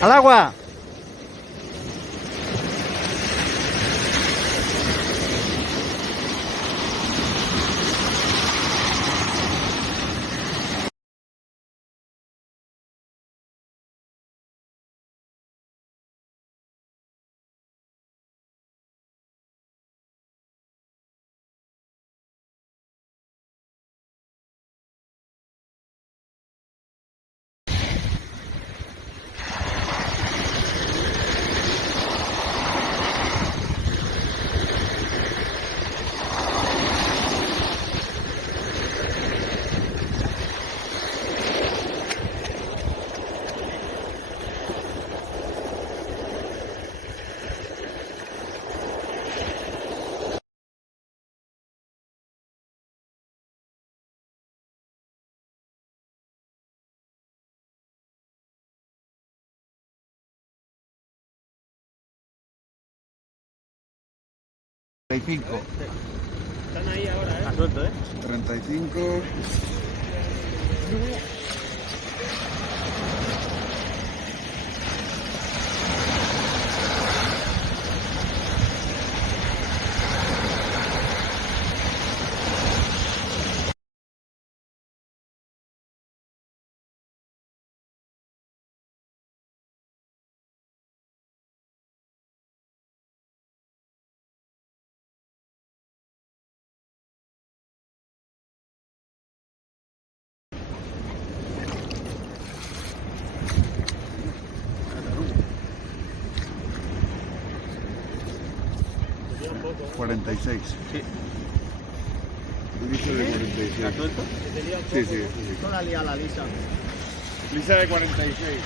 ¡Al agua! Están ahí ahora, ¿eh? Está suelto, ¿eh? 35. Sería un poco, ¿eh? 46. Sí. Lisa de 46. ¿Está suelto? Se te lía un Sí, poco, sí, ¿no? sí. Con la lía la lisa. Lisa de 46.